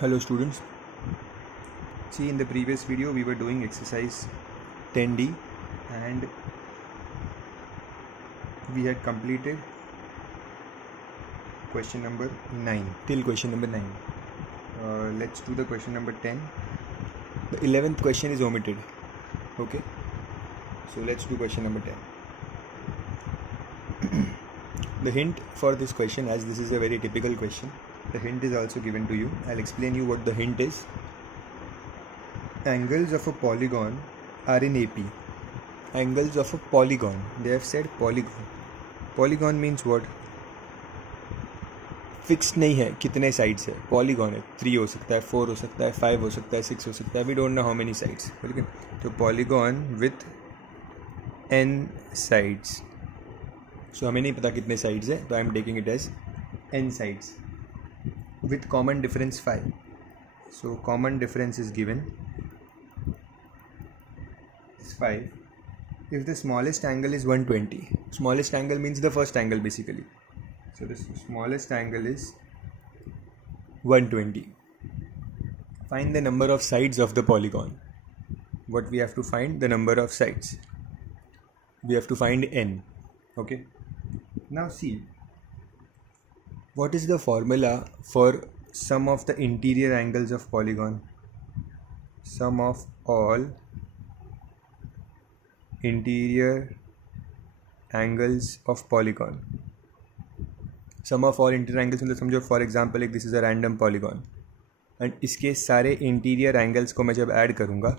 Hello students. See, in the previous video we were doing exercise 10D and we had completed question number 9 till question number 9. Let's do the question number 10. The 11th question is omitted. Okay, so let's do question number 10. The hint for this question, as this is a very typical question, the hint is also given to you. I'll explain you what the hint is. Angles of a polygon are in AP. Angles of a polygon. They have said polygon. Polygon means what? Fixed नहीं है कितने sides है. Polygon है 3 हो सकता है, 4 हो सकता है, 5 हो सकता है, 6 हो सकता है. We don't know how many sides. Okay. तो polygon with n sides. So हमें नहीं पता कितने sides है, तो I am taking it as n sides with common difference 5. So common difference is given is 5. If the smallest angle is 120, smallest angle means the first angle basically. So the smallest angle is 120. Find the number of sides of the polygon. What we have to find? The number of sides. We have to find n. Okay. Now see, what is the formula for sum of the interior angles of polygon? Sum of all interior angles of polygon. Sum of all interior angles मतलब समझो for example like this is a random polygon and इसके सारे interior angles को मैं जब add करूँगा,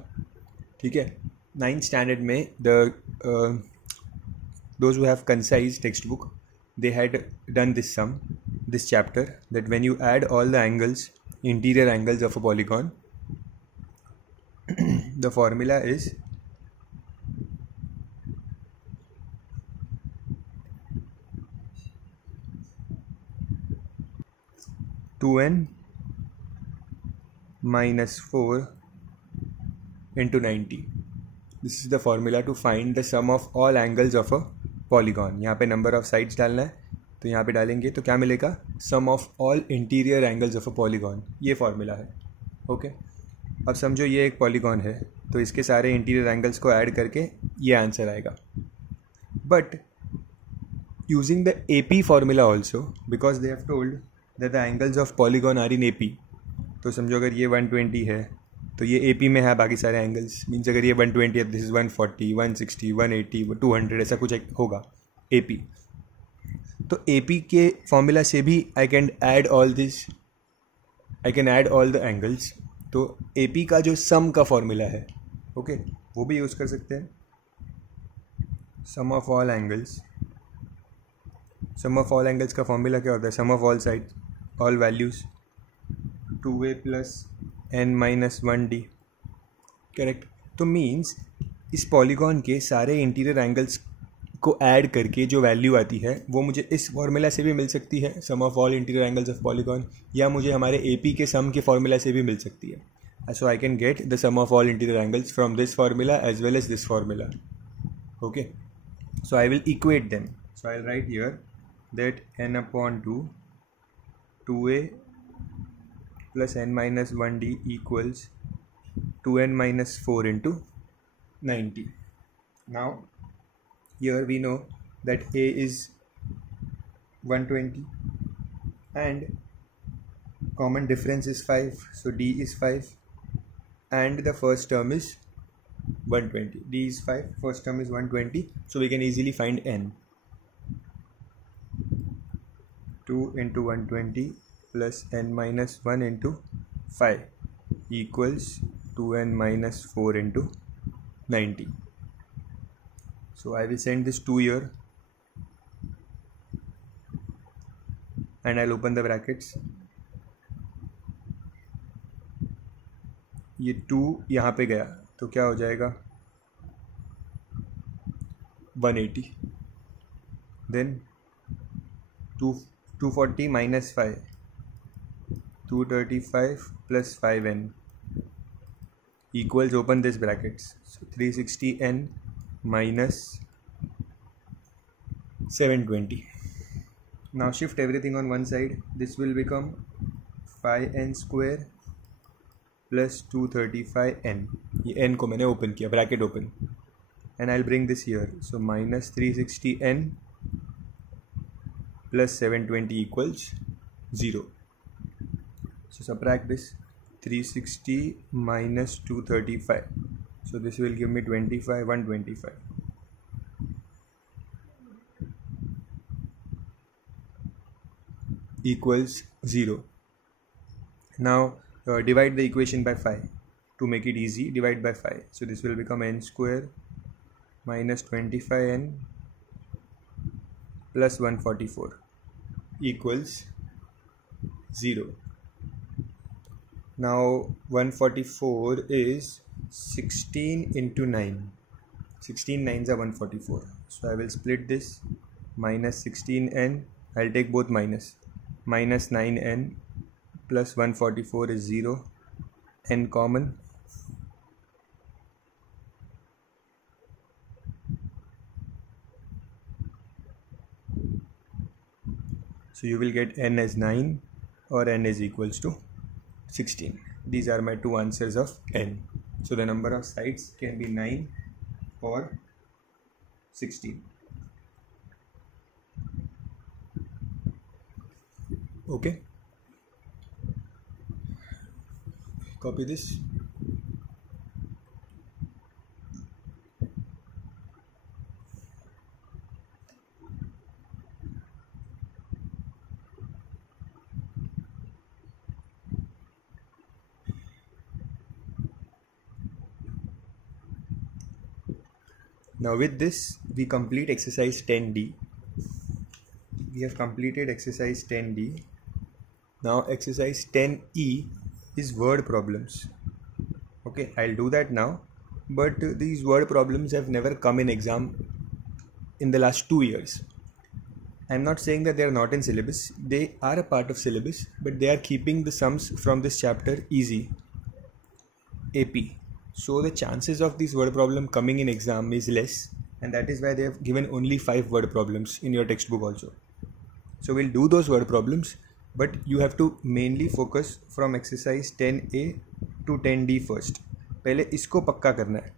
ठीक है, 9th standard में those who have concise textbook, they had done this sum, this chapter, that when you add all the angles, interior angles of a polygon, the formula is (2n minus 4 into 90). This is the formula to find the sum of all angles of a polygon. यहाँ पे number of sides डालना है, तो यहाँ पे डालेंगे तो क्या मिलेगा? Sum of all interior angles of a polygon. ये formula है. ओके, अब समझो ये एक polygon है, तो इसके सारे interior angles को ऐड करके ये आंसर आएगा. But using the AP formula also, because they have told that the angles of polygon are in AP, तो समझो अगर ये 120 है तो ये AP में है बाकी सारे एंगल्स. मीन्स अगर ये 120 है, दिस इज़ 140, 160, 180, 200, ऐसा कुछ होगा AP. तो AP के फॉर्मूला से भी I can add all the angles. तो AP का जो सम का फॉर्मूला है, ओके, वो भी यूज़ कर सकते हैं. Sum of all angles. Sum of all angles का फॉर्मूला क्या होता है? Sum of all side, all values, 2a plus n minus 1d. Correct. तो मीन्स इस पॉलीगॉन के सारे इंटीरियर एंगल्स को ऐड करके जो वैल्यू आती है वो मुझे इस फॉर्मूला से भी मिल सकती है, sum of all interior angles of polygon, या मुझे हमारे AP के सम के फॉर्मूला से भी मिल सकती है. So I can get the sum of all interior angles from this formula as well as this formula. Okay, so I will equate them. So I will write here that n/2 2a plus n minus 1d equals 2n minus 4 into 90. Now here we know that a is 120 and common difference is 5, so d is 5 and the first term is 120. d is 5, first term is 120, so we can easily find n. 2 into 120 plus n minus 1 into 5 equals 2n minus 4 into 90. So I will send this 2 here and I'll open the brackets. ये 2 यहाँ पे गया तो क्या हो जाएगा? 180. Then 240 minus 5, 235 plus 5n equals, open this brackets, so 360n minus 720. Now shift everything on one side. This will become 5n square plus 235n, ये n को मैंने ओपन किया, bracket open, and I will bring this here, so minus 360n plus 720 equals 0. So subtract this, 360 minus 235, so this will give me 25, 125. Equals 0. Now divide the equation by 5 to make it easy. Divide by 5, so this will become n square minus 25n plus 144 equals 0. Now 144 is 16 into 9. 16 9s are 144. So I will split this, minus 16n, I'll take both minus 9n plus 144 is 0, n common, so you will get n as 9 or n is equals to 16. These are my two answers of n. So the number of sides can be 9 or 16. Okay, copy this. Now with this we complete exercise 10D. We have completed exercise 10D. Now exercise 10E is word problems. Okay, I'll do that now, but these word problems have never come in exam in the last 2 years. I'm not saying that they are not in syllabus, they are a part of syllabus, but they are keeping the sums from this chapter easy, AP. So the chances of this word problem coming in exam is less, and that is why they have given only 5 word problems in your textbook also. So we'll do those word problems, but you have to mainly focus from exercise 10A to 10D first. पहले इसको पक्का करना है,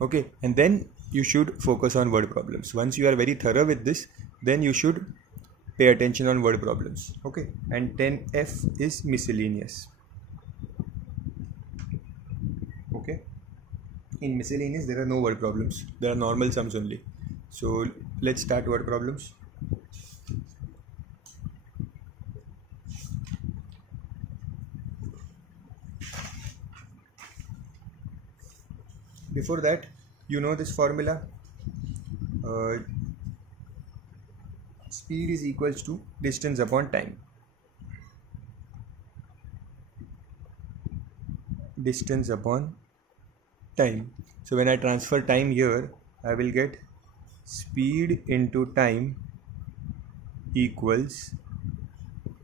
okay, and then you should focus on word problems. Once you are very thorough with this, then you should pay attention on word problems, okay. And 10F is miscellaneous. Okay, in miscellaneous there are no word problems, there are normal sums only. So let's start word problems. Before that, you know this formula, speed is equals to distance upon time. Distance upon time. So when I transfer time here, I will get speed into time equals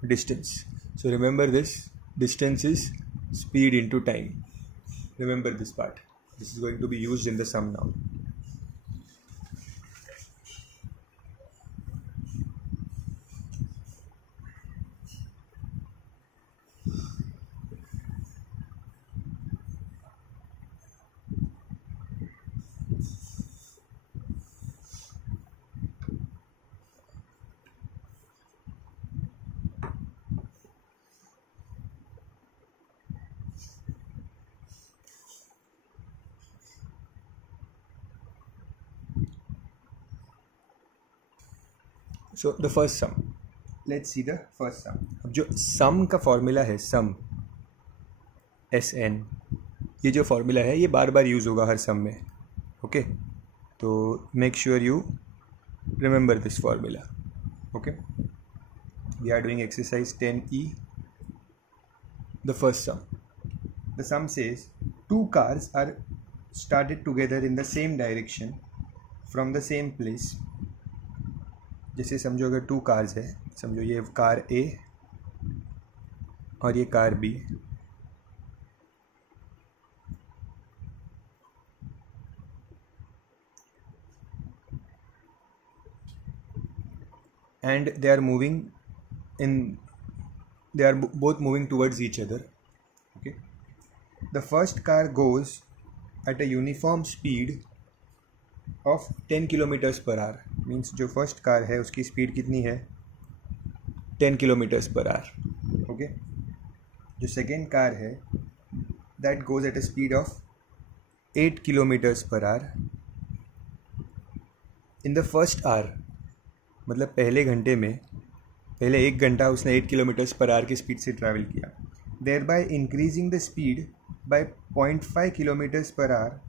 distance. So remember this, distance is speed into time. Remember this part. This is going to be used in the sum now. So the first sum, let's see the first sum. अब जो sum का formula है, sum SN, ये जो formula है ये बार बार use होगा हर sum में, okay. तो make sure you remember this formula, okay. We are doing exercise 10E. The first sum. The sum says 2 cars are started together in the same direction from the same place. जैसे समझो अगर 2 cars है, समझो ये car A और ये car B, and they are both moving towards each other, okay. the first car goes at a uniform speed of 10 kilometres per our. Means जो first car है उसकी स्पीड कितनी है, 10 किलोमीटर्स पर आवर. ओके. जो second car है that goes at a speed of 8 kilometres per our in the first hour. मतलब पहले घंटे में, पहले 1 घंटा उसने 8 किलोमीटर्स पर आवर की स्पीड से ट्रैवल किया, thereby increasing the speed by 0.5 kilometres per hour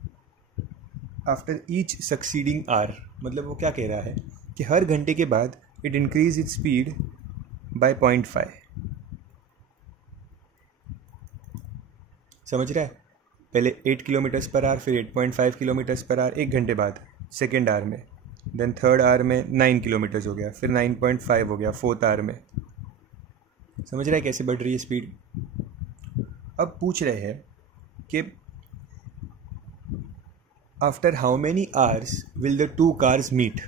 after each succeeding hour. मतलब वो क्या कह रहा है कि हर घंटे के बाद it increase its speed by 0.5. समझ रहा है? पहले 8 किलोमीटर्स पर आवर, फिर 8.5 किलोमीटर्स पर आवर 1 घंटे बाद सेकेंड आवर में, देन थर्ड आवर में 9 किलोमीटर्स हो गया, फिर 9.5 हो गया फोर्थ आवर में. समझ रहा है कैसे बढ़ रही है स्पीड? अब पूछ रहे हैं कि after how many hours will the two cars meet.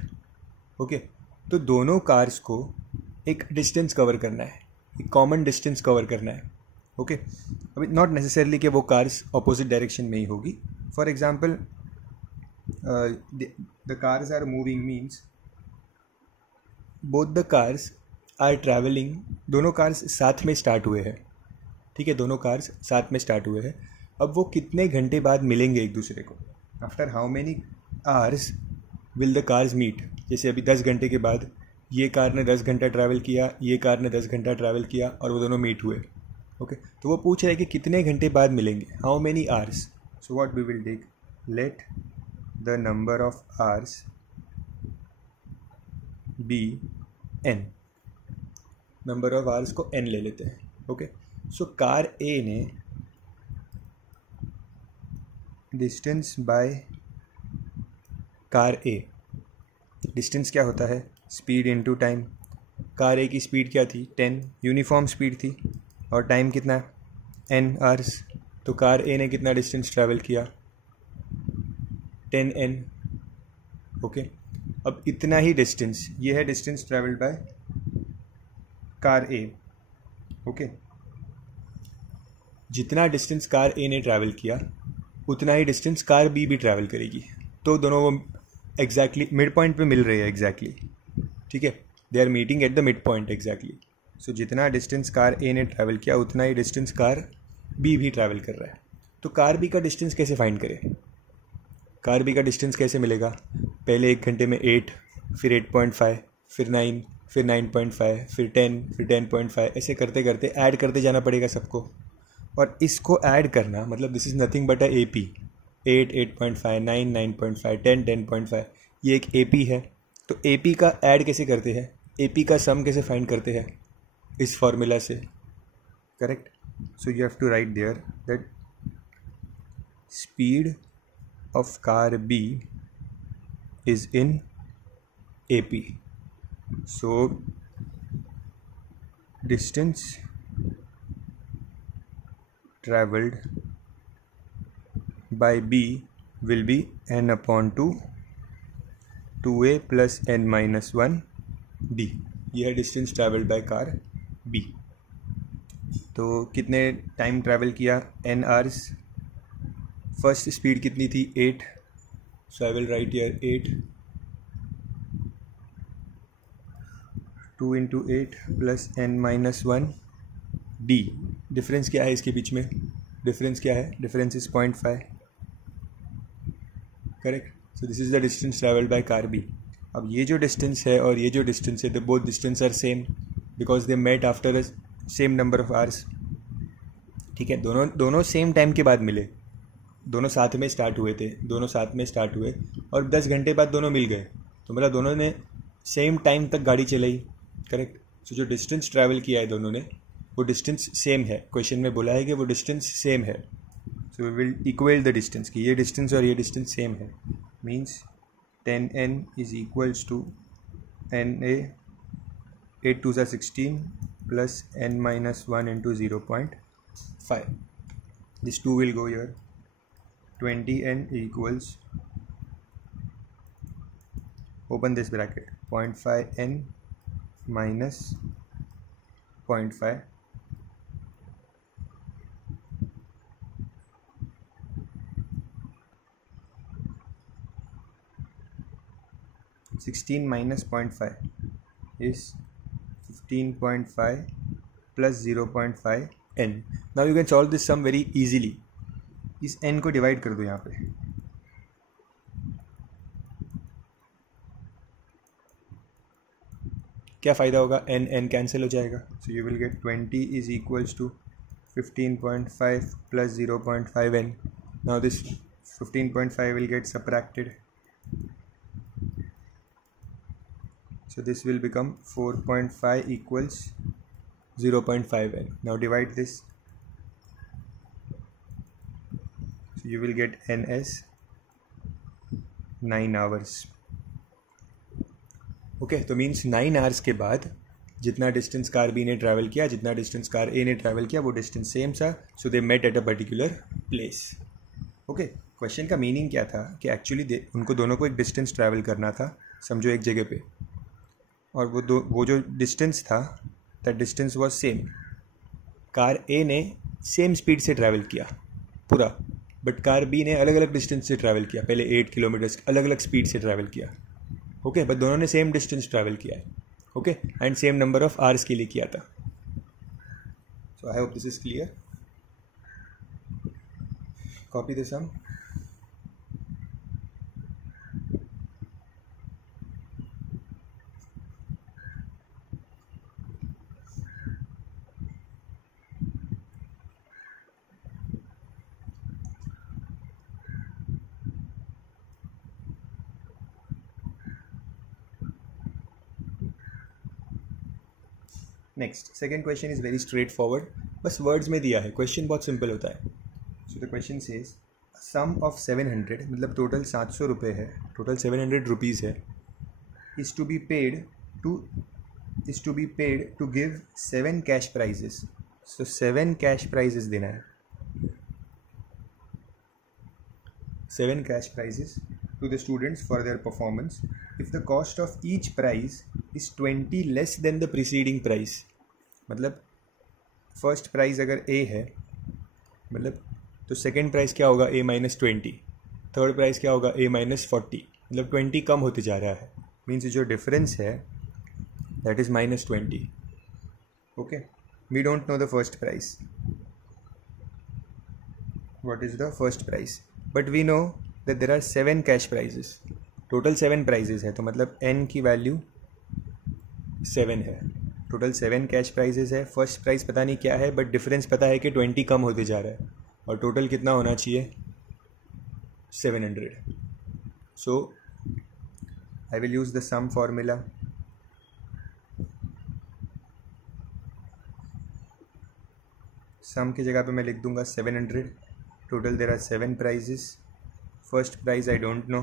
Okay. तो दोनों कार्स को एक डिस्टेंस कवर करना है, एक कॉमन डिस्टेंस कवर करना है. ओके. अभी नॉट नेसेसरली कि वो कार्स अपोजिट डायरेक्शन में ही होगी. For example the cars are moving means both the cars are travelling. दोनों कार्स साथ में स्टार्ट हुए हैं. ठीक है, दोनों कार्स साथ में स्टार्ट हुए हैं. अब वो कितने घंटे बाद मिलेंगे एक दूसरे को? After how many hours will the cars meet. जैसे अभी 10 घंटे के बाद ये कार ने 10 घंटा ट्रैवल किया, ये कार ने 10 घंटा ट्रैवल किया और वो दोनों मीट हुए. ओके. तो वो पूछ रहे हैं कि कितने घंटे बाद मिलेंगे, how many hours. So what we will take, let the number of hours be n. Number of hours को n ले लेते हैं. ओके. सो कार A ने distance by car A, distance क्या होता है, speed into time. Car A की speed क्या थी, 10, यूनिफॉर्म स्पीड थी, और टाइम कितना है, n आवर्स. तो कार A ने कितना डिस्टेंस ट्रैवल किया, 10n. ओके. अब इतना ही डिस्टेंस, ये है distance travelled by car A. Okay. जितना डिस्टेंस कार A ने ट्रैवल किया उतना ही डिस्टेंस कार B भी ट्रैवल करेगी. तो दोनों वो एग्जैक्टली मिड पॉइंट पे मिल रहे हैं एग्जैक्टली. ठीक है, they are meeting at the mid point exactly. So जितना डिस्टेंस कार A ने ट्रैवल किया उतना ही डिस्टेंस कार B भी ट्रैवल कर रहा है. तो कार B का डिस्टेंस कैसे फाइंड करें? कार B का डिस्टेंस कैसे मिलेगा? पहले 1 घंटे में 8, फिर 8.5, फिर 9, फिर 9.5, फिर 10, फिर 10.5, ऐसे करते करते ऐड करते जाना पड़ेगा सबको. और इसको ऐड करना मतलब this is nothing but a AP. 8, 8.5, 9, 9.5, 10, 10.5, ये एक AP है. तो AP का ऐड कैसे करते हैं, AP का सम कैसे फाइंड करते हैं? इस फॉर्मूला से. Correct. So you have to write there that speed of car B is in AP. So distance traveled by B will be n upon 2, 2a plus n minus 1 D. यह है distance travelled by car B. तो कितने time travel किया, n hours. First speed कितनी थी, 8. So I will write here 8, 2 into 8 plus n minus 1 D. Difference क्या है इसके बीच में, डिफरेंस क्या है, difference is 0.5. Correct. So this is the distance travelled by car B. अब ये जो डिस्टेंस है और ये जो डिस्टेंस है, the both distance are same because they met after a same number of hours. ठीक है, दोनों सेम टाइम के बाद मिले, दोनों साथ में स्टार्ट हुए थे, दोनों साथ में स्टार्ट हुए और 10 घंटे बाद दोनों मिल गए. तो मतलब दोनों ने सेम टाइम तक गाड़ी चलाई. करेक्ट. सो जो डिस्टेंस ट्रैवल किया है दोनों ने वो डिस्टेंस सेम है. क्वेश्चन में बोला है कि वो डिस्टेंस सेम है. So we will equal the distance की ये डिस्टेंस और ये डिस्टेंस सेम है. Means 10n is equals to NA 8 2 16 plus n minus 1 into 0.5. This 2 will go here. 20n equals, open this bracket, 0.5n minus 0.5 16 minus 0.5 is 15.5 plus 0.5 n. Now you can solve this sum very easily. इस n को divide कर दो यहाँ पे. क्या फ़ायदा होगा? n cancel हो जाएगा. So you will get 20 is equals to 15.5 plus 0.5 n. Now this 15.5 will get subtracted. So this will become 4.5 equals 0.5 n. Now divide this. So you will get n as 9 hours. Okay, तो means 9 hours के बाद जितना distance car B ने travel किया, जितना distance car A ने travel किया, वो डिस्टेंस सेम था. So they met at a particular place. Okay, question का मीनिंग क्या था कि एक्चुअली उनको दोनों को एक डिस्टेंस ट्रैवल करना था, समझो एक जगह पे, और वो जो डिस्टेंस था that distance was same. Car A ने सेम स्पीड से ट्रैवल किया पूरा, बट कार बी ने अलग अलग डिस्टेंस से ट्रैवल किया. पहले 8 किलोमीटर अलग अलग स्पीड से ट्रैवल किया. ओके, बट दोनों ने सेम डिस्टेंस ट्रैवल किया है. Okay, and same number of hours के लिए किया था. So I hope this is clear. Copy the sum. Next, second question is very straight forward. बस वर्ड्स में दिया है, क्वेश्चन बहुत सिंपल होता है. So the question says sum of 700, मतलब टोटल 700 रुपये है, टोटल 700 रुपीज़ है, is to be paid to give 7 cash prizes. So 7 cash prizes देना है, 7 cash prices to the students for their performance if the cost of each prize is 20 less than the preceding price. मतलब first prize अगर A है, मतलब तो second price क्या होगा? A minus 20. Third price क्या होगा? A minus 40. मतलब 20 कम होते जा रहा है. मीन्स जो डिफरेंस है that is minus 20. Okay, we don't know the first price. What is the first price? But we know that there are 7 cash prizes. Total 7 prizes है, तो मतलब n की वैल्यू 7 है. टोटल 7 कैश प्राइजेस है. First price पता नहीं क्या है, बट डिफरेंस पता है कि 20 कम होते जा रहा है, और टोटल कितना होना चाहिए? 700. So I will use the sum formula. Sum की जगह पे मैं लिख दूंगा 700. Total there are 7 prizes. First price I don't know.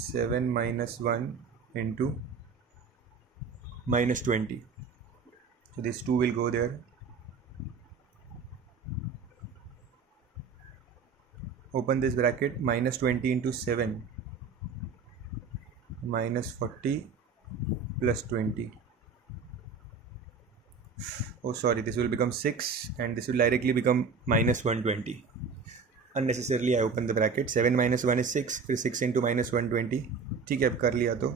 Seven minus 1 into minus 20. So this 2 will go there. Open this bracket. Minus 20 into 7. Minus 40 plus 20. Oh sorry, this will become 6 and this will directly become minus 120. Unnecessarily I open the bracket. 7 minus 1 is 6, फिर 6 into minus 120. ठीक है, अब कर लिया तो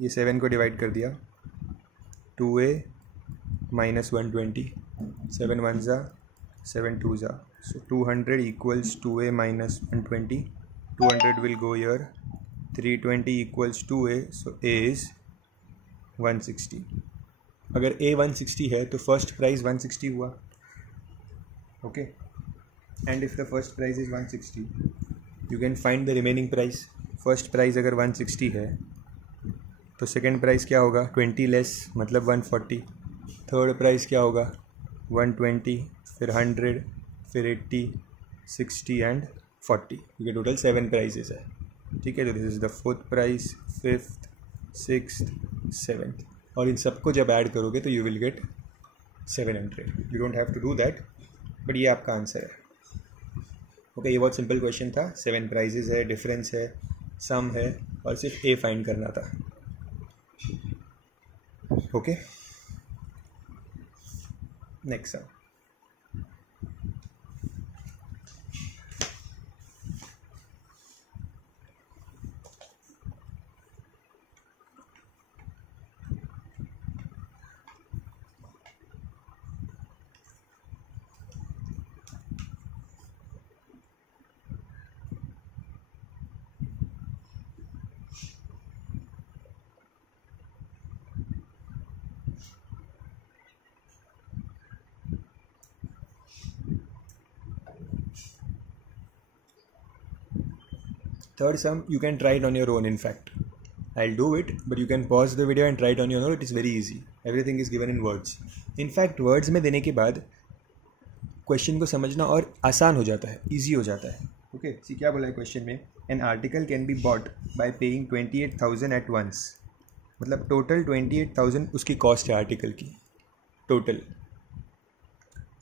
ये 7 को divide कर दिया. 2a minus 120. 7 1 जा, 7 2 जा. So 200 equals 2a minus 120. 200 will go here. 320 equals 2a. So a is 160. अगर A 160 है तो फर्स्ट प्राइस 160 हुआ. Okay, and if the first price is 160 you can find the remaining price. First price अगर 160 है तो second price क्या होगा? 20 less, मतलब 140. थर्ड प्राइस क्या होगा? 120, फिर 100, फिर 80, 60 एंड 40. क्योंकि टोटल 7 प्राइजेस है. ठीक है, तो this is the fourth price, fifth, sixth, 7th, और इन सबको जब ऐड करोगे तो you will get 700. You don't have to do that, but ये आपका आंसर है. ओके, ये बहुत सिंपल क्वेश्चन था. 7 प्राइजेस है, डिफरेंस है, सम है, और सिर्फ ए फाइंड करना था. Okay, next sum. Third sum you can try it on your own. In fact, I'll do it, but you can pause the video and try it on your own. It is very easy. Everything is given in words. In fact, words में देने के बाद question को समझना और आसान हो जाता है, ईजी हो जाता है. ओके, सी क्या बोला है क्वेश्चन में? An article can be bought by paying 28,000 at once. मतलब टोटल 28,000 उसकी कॉस्ट है आर्टिकल की टोटल,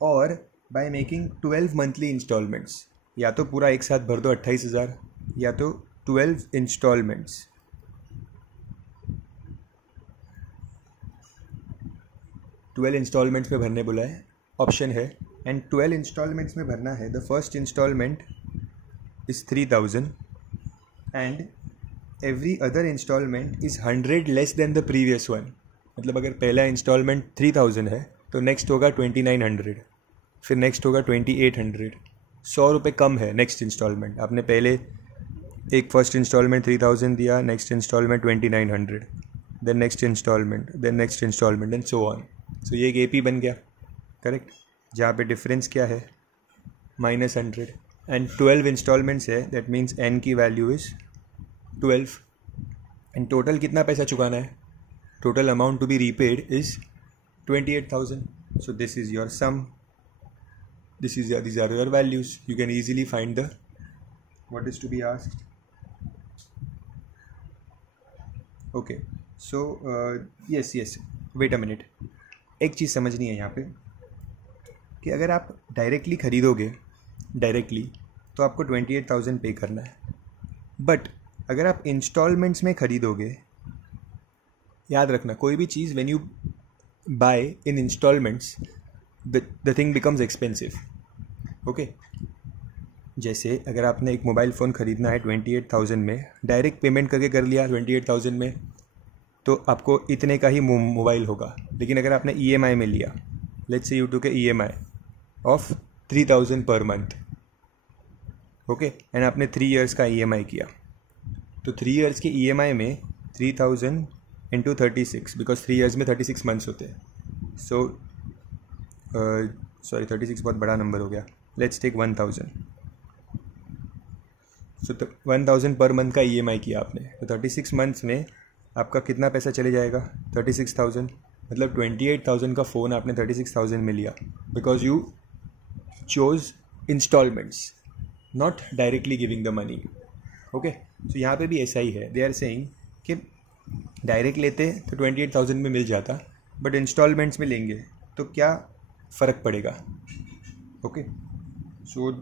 और बाय मेकिंग 12 मंथली इंस्टॉलमेंट्स. या तो पूरा एक साथ भर दो 28,000, या तो 12 इंस्टॉलमेंट्स. 12 इंस्टॉलमेंट्स में भरने बोला है, ऑप्शन है. एंड 12 इंस्टॉलमेंट्स में भरना है. The first instalment is 3,000 and every other instalment is 100 less than the previous one. मतलब अगर पहला इंस्टॉलमेंट 3,000 है तो नेक्स्ट होगा 2,900, फिर नेक्स्ट होगा 2,800. 100 रुपये कम है नेक्स्ट इंस्टॉलमेंट. आपने पहले एक फर्स्ट इंस्टॉलमेंट 3,000 दिया, next installment 2,900, then next installment, then next installment and so on. So ये एक एपी बन गया, करेक्ट, जहाँ पे डिफरेंस क्या है? -100. एंड 12 इंस्टॉलमेंट्स है, दैट मीन्स एन की वैल्यू इज़ 12. एंड टोटल कितना पैसा चुकाना है? Total amount to be repaid is 28,000. So this is your sum. These are your values. You can easily find the what is to be asked. Okay, so yes. Wait a minute. एक चीज़ समझनी है यहाँ पे कि अगर आप directly खरीदोगे तो आपको 28,000 पे करना है. बट अगर आप इंस्टॉलमेंट्स में खरीदोगे, याद रखना कोई भी चीज़ when you buy in installments the thing becomes expensive. Okay, जैसे अगर आपने एक मोबाइल फ़ोन ख़रीदना है 28,000 में, डायरेक्ट पेमेंट करके कर लिया 28,000 में, तो आपको इतने का ही मोबाइल होगा. लेकिन अगर आपने EMI में लिया, let's say you took A EMI of 3,000 per month, okay, and आपने 3 इयर्स का EMI किया, तो 3 इयर्स के EMI में 3,000 इंटू 36, बिकॉज 3 इयर्स में 36 मंथ्स होते हैं. सो 36 बहुत बड़ा नंबर हो गया. Let's take 1,000. So 1,000 per month का EMI किया आपने, तो 36 मंथ्स में आपका कितना पैसा चले जाएगा? 36,000. मतलब 28,000 का फ़ोन आपने 36,000 में लिया, because you chose installments, not directly giving the money. Okay, so यहाँ पे भी ऐसा ही है. दे आर सेइंग कि डायरेक्ट लेते तो 28,000 में मिल जाता, बट इंस्टॉलमेंट्स में लेंगे तो क्या फ़र्क पड़ेगा? Okay, so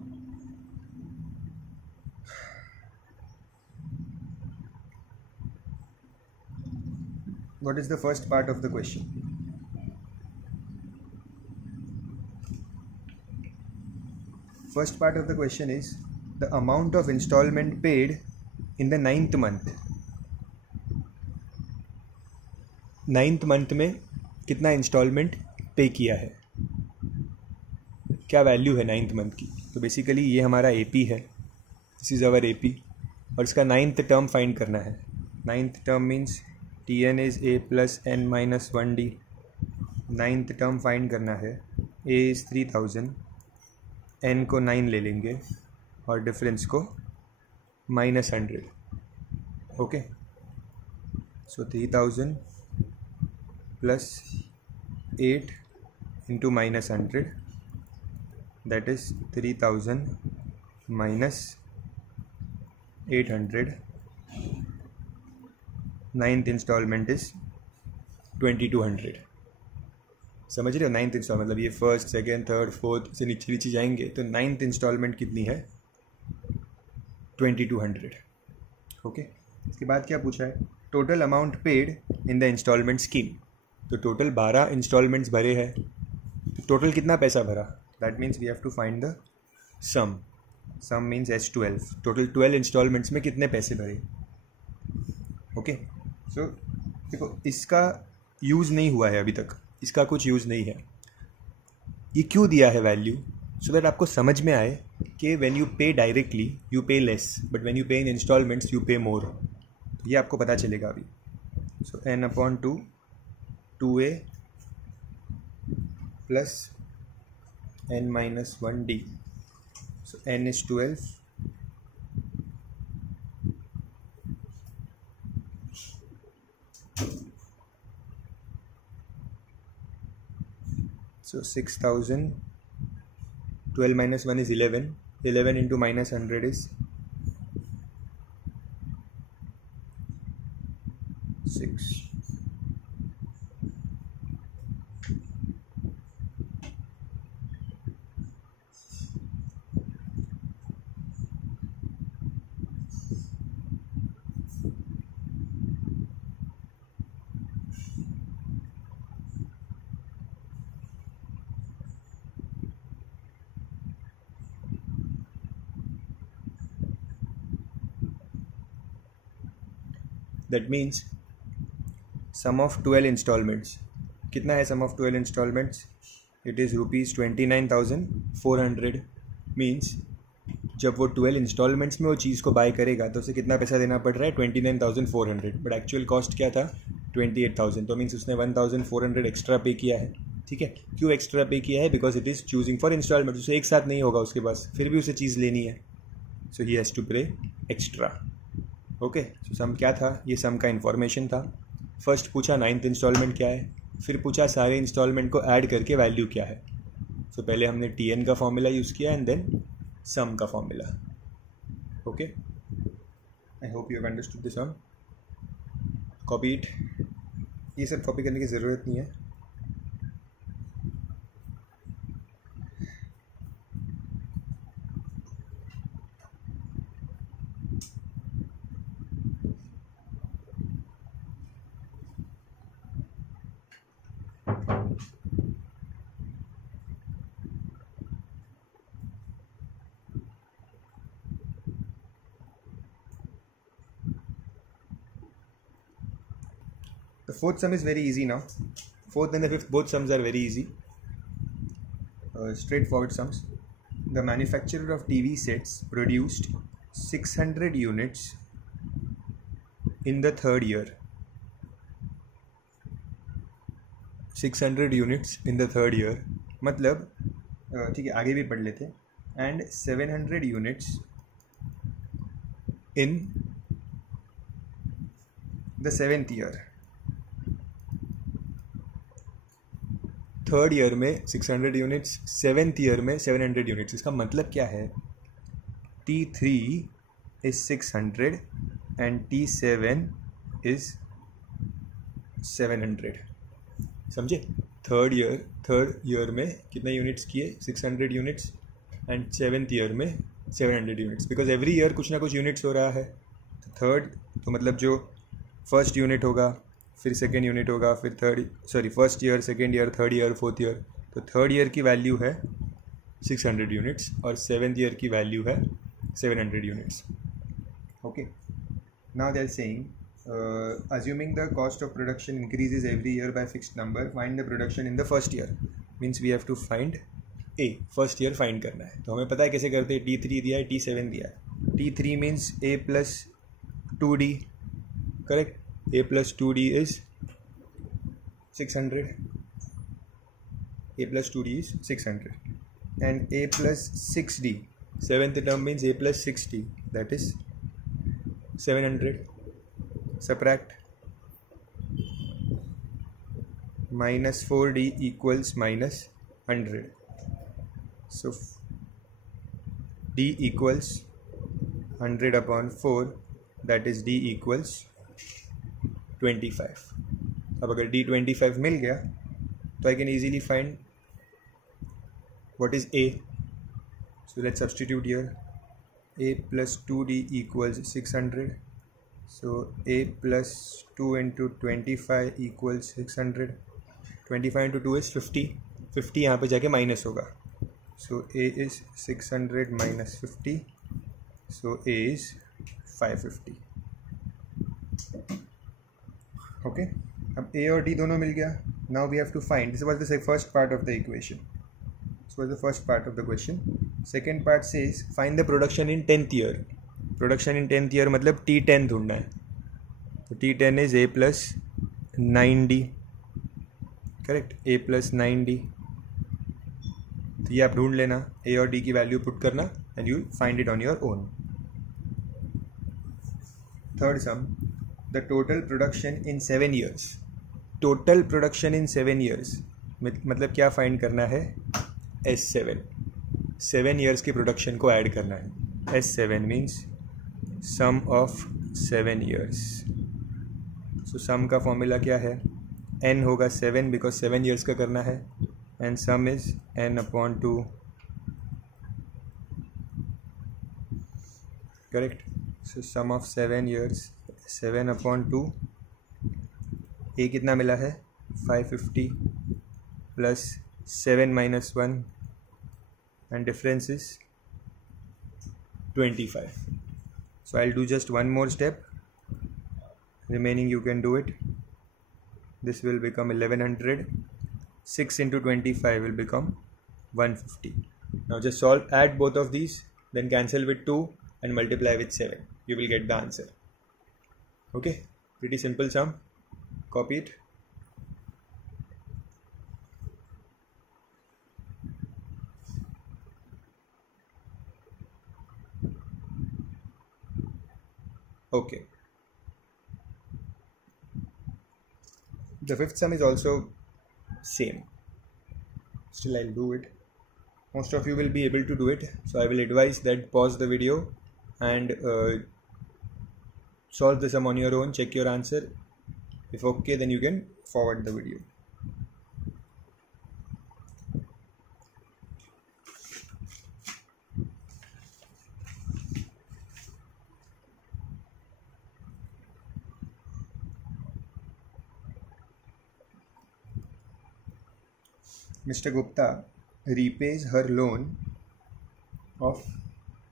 what is the first part of the question? First part of the question is the amount of installment paid in the 9th month. 9th month में कितना इंस्टॉलमेंट पे किया है, क्या वैल्यू है 9th मंथ की? तो basically ये हमारा AP है, दिस इज़ आवर AP, और इसका 9th टर्म फाइंड करना है. 9th term means Tn is A plus n minus 1D. 9th term find करना है. A इज़ 3,000, n को 9 ले लेंगे और डिफरेंस को -100. Okay, so 3,000 plus 8 into -100, that is 3,000 minus 800. 9th instalment is 2,200. समझ रहे हो? 9th इंस्टॉलमेंट मतलब ये फर्स्ट, सेकेंड, थर्ड, फोर्थ से नीचे जाएंगे, तो 9th इंस्टॉलमेंट कितनी है? 2,200. ओके, इसके बाद क्या पूछा है? Total amount paid in the instalment scheme. तो टोटल 12 इंस्टॉलमेंट्स भरे हैं, तो टोटल कितना पैसा भरा? That means we have to find the sum. Sum means S12. Total 12 instalments में कितने पैसे भरे? ओके, सो देखो इसका यूज़ नहीं हुआ है अभी तक, इसका कुछ यूज़ नहीं है. ये क्यों दिया है वैल्यू? सो दैट आपको समझ में आए कि व्हेन यू पे डायरेक्टली यू पे लेस, बट व्हेन यू पे इन इंस्टॉलमेंट्स यू पे मोर. ये आपको पता चलेगा अभी. सो n/2 2a plus n-1d. So n is 12, So 6,000, 12 minus 1 is 11. 11 into minus 100 is 6. That means sum of 12 installments. कितना है sum of 12 installments? It is rupees 29,400. Means जब वो 12 इंस्टॉलमेंट्स में वो चीज़ को बाय करेगा तो उसे कितना पैसा देना पड़ रहा है? 29,400. बट एक्चुअल कॉस्ट क्या था? 28,000. तो मीन्स उसने 1,400 एक्स्ट्रा पे किया है. ठीक है, क्यों एक्स्ट्रा पे किया है? Because it is choosing for instalment. उसे एक साथ नहीं होगा उसके पास, फिर भी उसे चीज़ लेनी है. सो ही हैज़ टू पे एक्स्ट्रा. ओके, सो सम क्या था? ये सम का इन्फॉर्मेशन था. फर्स्ट पूछा 9th इंस्टॉलमेंट क्या है, फिर पूछा सारे इंस्टॉलमेंट को ऐड करके वैल्यू क्या है. सो पहले हमने TN का फॉर्मूला यूज़ किया एंड देन सम का formula. Okay, I hope you have understood the sum. Copy it. ये सब कॉपी करने की ज़रूरत नहीं है. The fourth sum is very easy now. Fourth and the fifth, both sums are very easy. Straightforward sums. The manufacturer of TV sets produced 600 units in the third year. 600 units in the third year. मतलब ठीक है, आगे भी पढ़ लेते. And 700 units in the 7th year. Third year में 600 units, 7th year में 700 units. इसका मतलब क्या है? T3 is 600 and T7 is 700. समझे? थर्ड ईयर में कितने यूनिट्स किए? 600 यूनिट्स. एंड 7th ईयर में 700 यूनिट्स. बिकॉज एवरी ईयर कुछ ना कुछ यूनिट्स हो रहा है. तो थर्ड, तो मतलब जो फर्स्ट यूनिट होगा, फिर सेकेंड यूनिट होगा, फिर first year, second year, third year, fourth year. तो थर्ड ईयर की वैल्यू है 600 यूनिट्स और 7th ईयर की वैल्यू है 700 units. Okay, now they are saying assuming the cost of production increases every year by fixed number, find the production in the first year. Means we have to find A. First year find करना है. तो हमें पता है कैसे करते हैं. T3 दिया है, T7 दिया है. T3 means A plus 2D. Correct. A plus 2D is 600. A plus 2D is 600. And A plus 6D. 7th term means A plus 6D. That is 700. Subtract. Minus 4D equals minus 100. So D equals 100 upon 4. That is D equals 25. अब अगर D 25 मिल गया तो I can easily find what is A. So let's substitute here. A plus 2D equals 600. So A plus 2 into 25 equals 600. 25 into 2 is 50. 50 यहाँ पे जाके minus होगा. So A is 600 minus 50. So A is 550. Okay, अब A और D दोनों मिल गया. Now we have to find, this was the first part of the equation. This was the first part of the question. Second part says find the production in 10th year. Production in 10th year मतलब T10 ढूंढना है. तो T10 is A plus 9D. Correct, A plus 9D. तो ये आप ढूंढ लेना. A और D की वैल्यू पुट करना and you find it on your own. Third some, the total production in 7 years. Total production in 7 years. मतलब क्या फाइंड करना है, S7, 7 ईयर्स की प्रोडक्शन को ऐड करना है. S7 means sum of 7 years. So sum का फॉर्मूला क्या है, n होगा 7 बिकॉज 7 ईयर्स का करना है, and sum is n/2. Correct. So sum of 7 years 7/2. A कितना मिला है 550 plus 7 - 1 and difference is 25. So I'll do just one more step, remaining you can do it. This will become 1100. 6 into 25 will become 150. Now just solve, add both of these, then cancel with 2 and multiply with 7. You will get the answer. Okay, pretty simple sum. Copy it. Okay. The fifth sum is also same. Still I'll do it. Most of you will be able to do it. So I will advise that pause the video and solve the sum on your own. Check your answer. If okay, then you can forward the video. Mr. Gupta repays her loan of,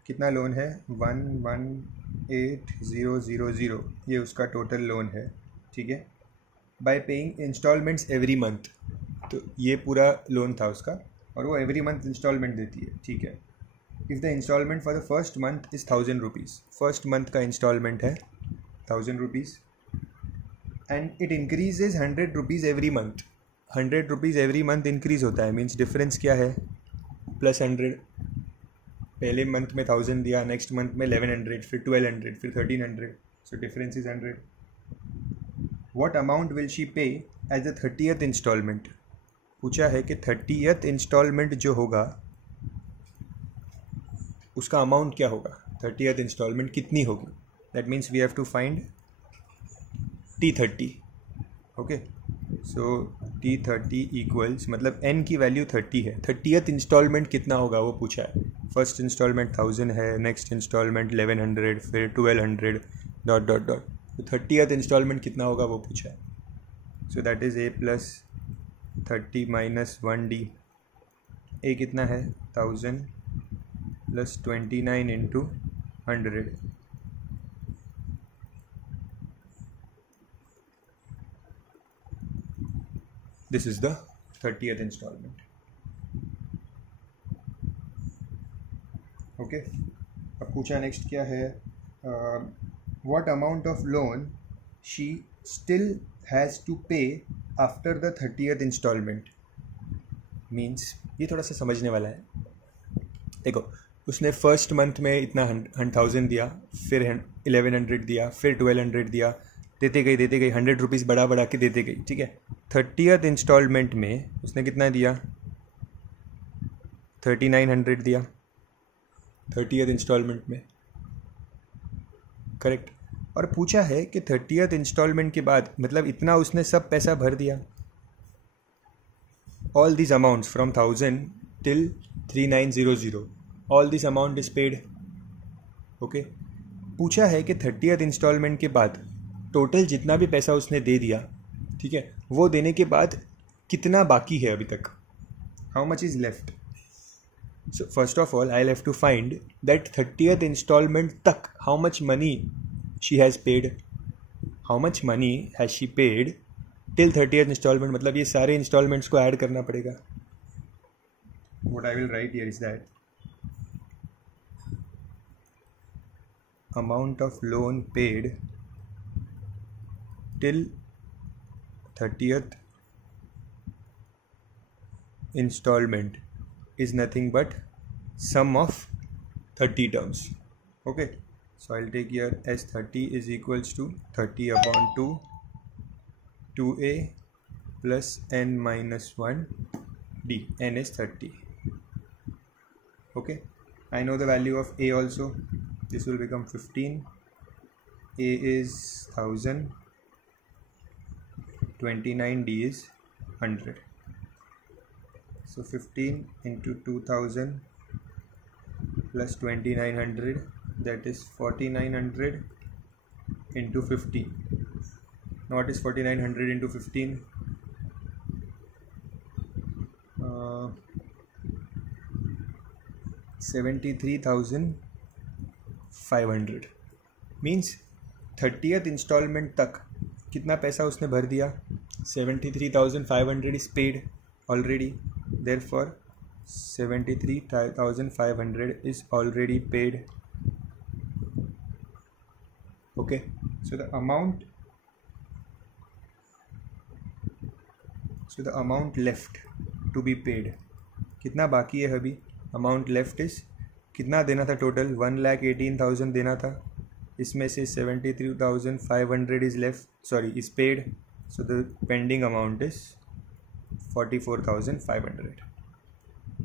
कितना loan है 118000, ये उसका total loan है. ठीक है. By paying installments every month. तो ये पूरा लोन था उसका और वो एवरी मंथ इंस्टॉलमेंट देती है. ठीक है. If the installment for the first month is 1000 rupees, first month का इंस्टॉलमेंट है 1000 rupees, and it increases 100 rupees every month. 100 rupees every month increase होता है. मीन्स डिफरेंस क्या है, +100. पहले मंथ में 1000 दिया, नेक्स्ट मंथ में 1100, फिर 1200, फिर 1300. So difference is 100. What amount will she पे एज द 30th इंस्टॉलमेंट. पूछा है कि 30th इंस्टॉलमेंट जो होगा उसका अमाउंट क्या होगा, 30th इंस्टॉलमेंट कितनी होगी. That means we have to find T30. Okay. So T30 equals, मतलब n की वैल्यू 30 है, 30th इंस्टॉलमेंट कितना होगा वो पूछा है. फर्स्ट इंस्टॉलमेंट 1000 है, नेक्स्ट इंस्टॉलमेंट 1100, फिर 1200 ... तो 30th इंस्टॉलमेंट कितना होगा वो पूछा है. So that is a + 30 - 1d. a कितना है 1000 + 29 × 100. This is the 30th installment. Okay. अब पूछा नेक्स्ट क्या है, what amount of loan she still has to pay after the 30th installment. Means ये थोड़ा सा समझने वाला है. देखो, उसने फर्स्ट मंथ में इतना 1000 दिया, फिर 1100 दिया, फिर 1200 दिया, देते गई 100 रुपीज़ बढ़ा के देते गई. ठीक है. 30th इंस्टॉलमेंट में उसने कितना दिया, 3900 दिया 30th इंस्टॉलमेंट में. करेक्ट. और पूछा है कि 30th इंस्टॉलमेंट के बाद, मतलब इतना उसने सब पैसा भर दिया, all this amounts from 1000 till 3900, all this amount is paid. Okay. पूछा है कि 30th इंस्टॉलमेंट के बाद टोटल जितना भी पैसा उसने दे दिया, ठीक है, वो देने के बाद कितना बाकी है अभी तक, how much is left. So first of all I have to find that 30th installment तक how much money she has paid. How much money has she paid till 30th installment, मतलब ये सारे इंस्टॉलमेंट्स को add करना पड़ेगा. What I will write here is that amount of loan paid till 30th installment is nothing but sum of 30 terms. Okay, so I'll take here S30 is equals to 30/2 2a plus n minus 1 d. N is 30. Okay, I know the value of a also. This will become 15. A is 1000. 29, d is 100. So 15 into 2000 plus 2900, that is 4900 into 15. Now what is 4900 into 15? 73,500 means 30th installment तक कितना पैसा उसने भर दिया? 73,500 is paid already, therefore 73,500 is already paid. Okay, so the amount left to be paid, कितना बाकी है अभी? अमाउंट लेफ्ट इज, कितना देना था टोटल? 1,18,000 देना था. इसमें से 73,500 is left, sorry is paid. So the pending amount is 44,500.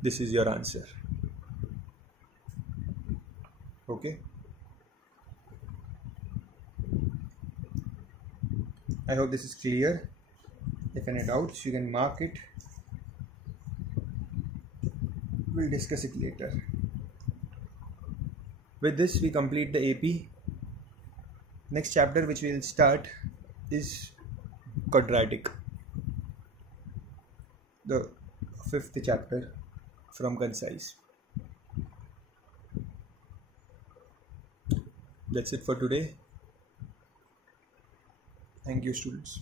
This is your answer. Okay, I hope this is clear. If any doubts, you can mark it. We'll discuss it later. With this, we complete the AP. Next chapter which we'll start is quadratic, the 5th chapter from Concise. That's it for today. Thank you, students.